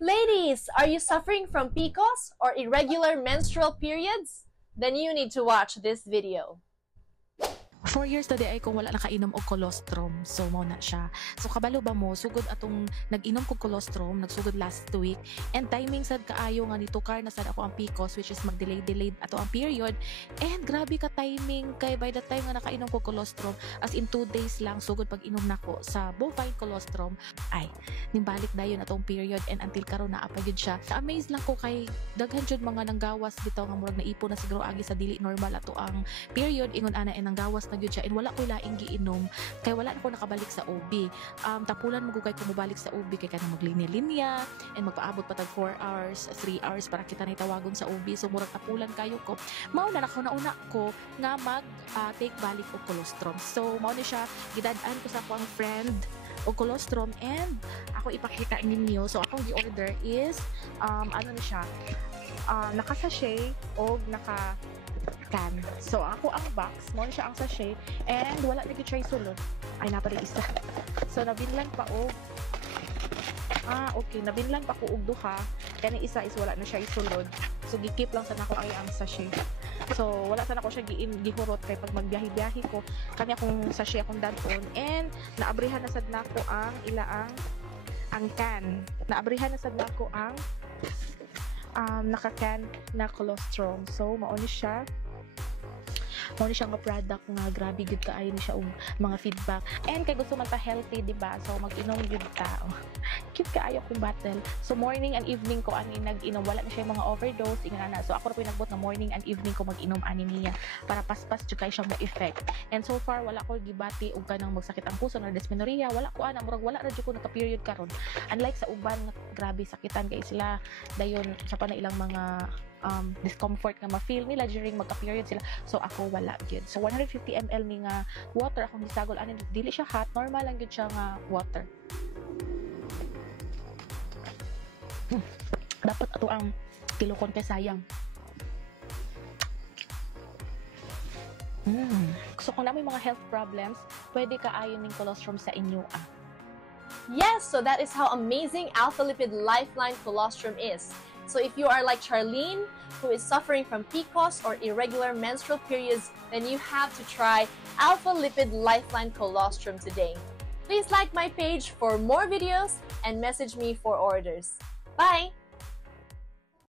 Ladies, are you suffering from PCOS or irregular menstrual periods? Then you need to watch this video. 4 years na di ay kung wala nakainom og colostrum. So mao na siya. So kabalo ba mo sugod atong nag-inom kog colostrum, nagsugod last week, and timing sad kaayo nga nitukar na sad ako ang PCOS, which is mag-delay ato ang period. And grabe ka timing kay by the time nga nakainom kog colostrum, as in 2 days lang sugod pag inom nako sa bovine colostrum, ay nimbalik dayon atong period, and until karon naa pa gyud siya. Amazed lang ko kay daghan jud mga nanggawas bitaw nga murag naipon na siguro agi sa dili normal ato ang period, ingon ana and nanggawas na gyud siya, and wala ko laing giinom kay wala na ko nakabalik sa OB. Tapulan mo kay kumubalik sa OB kay kanang maglinya-linya and magpaabot pa tag 4 hours 3 hours para kita na tawagon sa OB. So murag tapulan kayo ko, mao na nauna ko nga mag take balik og colostrum. So mao ni siya, gidad-an ko sa akong friend og colostrum, and ako ipakita ninyo. So akong gi-order is ano na siya, naka-sachet og naka can. So ako ang box, mo siya ang sachet, and wala na gyud siya sulod. Ay napali isa. So nabinlan pa og okay, nabinlan pa ko og duha. Kani isa is wala na siya isulod. So gikip lang sa nako ay ang sachet. So wala sa nako siya gihurot kay pag magbiyahe-biyahe ko kanya akong sachet akong dadon, and naabrihan na sad nako ang ilaang ang can. Naabrihan na sad nako ang naka-can na colostrum. So mao ni siya nga product nga grabe gud kaayo ni siya og mga feedback, and kay gusto man ta healthy, di ba? So mag-inom gyud ta. Cute kaayo kung bottle. So morning and evening ko ani nag-inom, wala na siya mga overdose ingana. So ako ra nagbot na morning and evening ko mag-inom ani niya para paspas jud kay siya mo effect. And so far wala ko gibati og kanang magsakit ang puso or dysmenorrhea, wala ko ana, murag wala ra jud ko naka-period karon. Unlike sa uban nga grabe sakitan kay sila dayon sa panailang mga discomfort nga ma-feel nila during magka-period sila. So ako wala gyud. So 150 ml ni nga water akong gisagol ani, dili siya hot, normal lang gyud siya nga water. Dapat ato ang tilokon kay sayang. So kung na may mga health problems, pwede ka ayon ning colostrum sa inyo Yes, so that is how amazing Alpha Lipid Lifeline Colostrum is. So if you are like Charlene, who is suffering from PCOS or irregular menstrual periods, then you have to try Alpha Lipid Lifeline Colostrum today. Please like my page for more videos and message me for orders. Bye!